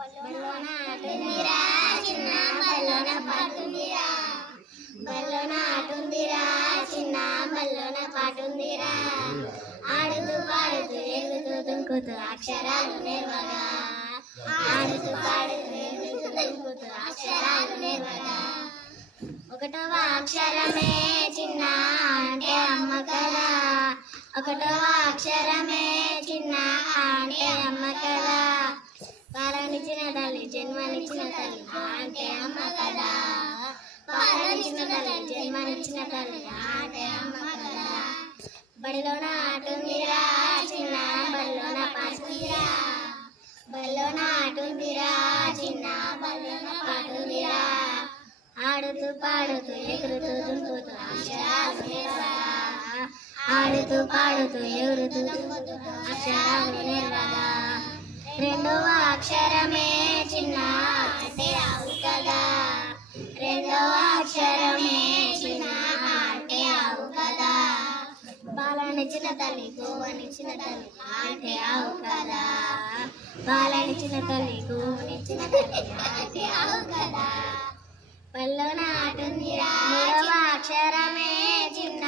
బల్లోన ఆటుందిరా చిన్న బల్లోన పాటుందిరా బల్లోన ఆటుందిరా చిన్న బల్లోన పాటుందిరా ఆడుతూ పాడుతూ ఎగుతూ దుంకుతూ అక్షరాలు నేర్వగా ఆడుతూ పాడుతూ ఎగుతూ దుంకుతూ అక్షరాలు నేర్వగా ఒకటవ అక్షరమే చిన్న అంటే అమ్మ కదా ఒకటవ అక్షరమే చిన్న అంటే అమ్మ కదా పాలనిచ్చిన తల్లి జన్మనిచ్చిన తల్లి అంటే అమ్మ కదా పాలనిచ్చిన తల్లి జన్మనిచ్చిన తల్లి అంటే అమ్మ కదా బడిలోన ఆటుందిరా చిన్న బల్లోన పాటుందిరా బల్లోన ఆటుందిరా చిన్న బల్లోన పాటుందిరా ఆడుతూ పాడుతూ ఎగురుతూ దుంకుతూ అక్షరాలు నేర్వగా ఆడుతూ పాడుతూ ఎగురుతూ దుంకుతూ అక్షరాలు నేర్వగా రెండవ అక్షరమే చిన్న అంటే ఆవు కదా రెండవ అక్షరమే చిన్న అంటే ఆవు కదా పాలనిచ్చిన తల్లి గోవనిచ్చిన తల్లి అంటే ఆవు కదా పాలనిచ్చిన తల్లి గోవనిచ్చిన తల్లి అంటే ఆవు కదా బల్లోన ఆటుందిరా మూడవ అక్షరమే చిన్న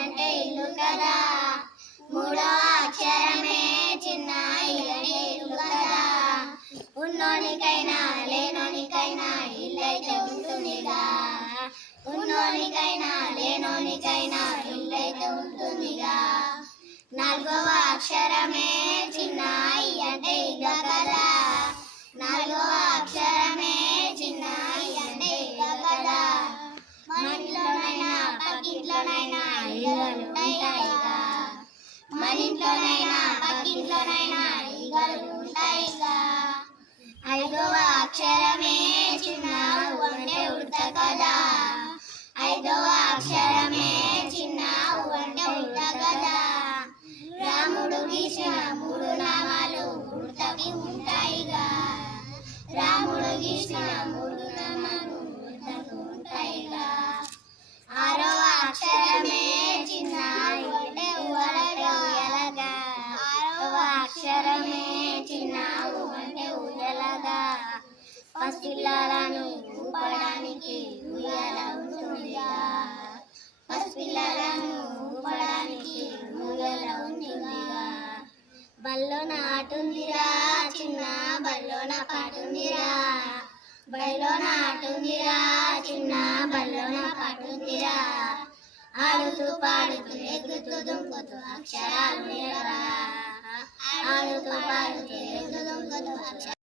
అంటే ఇల్లు కదా మూడవ అక్షరమే చిన్న అంటే ఇల్లు కదా ఉన్నోనికైనా లేనోనికైనా ఇల్లైతే ఉంటుందిగా ఉన్నోనికైనా లేనోనికైనా ఇల్లైతే ఉంటుందిగా నాలుగవ అక్షరమే చిన్న అంటే ఇగ కదా నాలుగవ అక్షరమే చిన్న అంటే ఇగ కదా మన ఇంట్లోనైనా పక్కింట్లోనైనా ఈగలు ఉంటాయిగా మన ఇంట్లోనైనా పక్కింట్లోనైనా ఈగలు ఉంటాయిగా ఐదవ అక్షరమే చిన్న అంటే ఉడత కదా ఐదవ అక్షరమే చిన్న అంటే ఉడత కదా రాముడు గీసిన మూడు నామాలు ఉడతకి ఉంటాయిగా రాముడు గీసిన మూడు నామాలు ఉడతకు ఉంటాయిగా ఆరవ అక్షరమే చిన్న అంటే ఉయ్యాలగా ఆరవ అక్షరమే చిన్న అంటే ఉయ్యాలగా పసిపిల్లలను ఊపడానికి ఉయ్యాల ఉంటుందిగా పసిపిల్లలను ఊపడానికి ఉయ్యాల ఉంటుందిగా బల్లోన ఆటుందిరా చిన్న బల్లోన పాటుందిరా బల్లోన ఆటుందిరా చిన్న బల్లోన పాటుందిరా ఆడుతూ పాడుతూ ఎగురుతూ దుంకుతూ అక్షరాలు నేర్వగా ఆడుతూ పాడుతూ ఎగురుతూ దుంకుతూ అక్షరాలు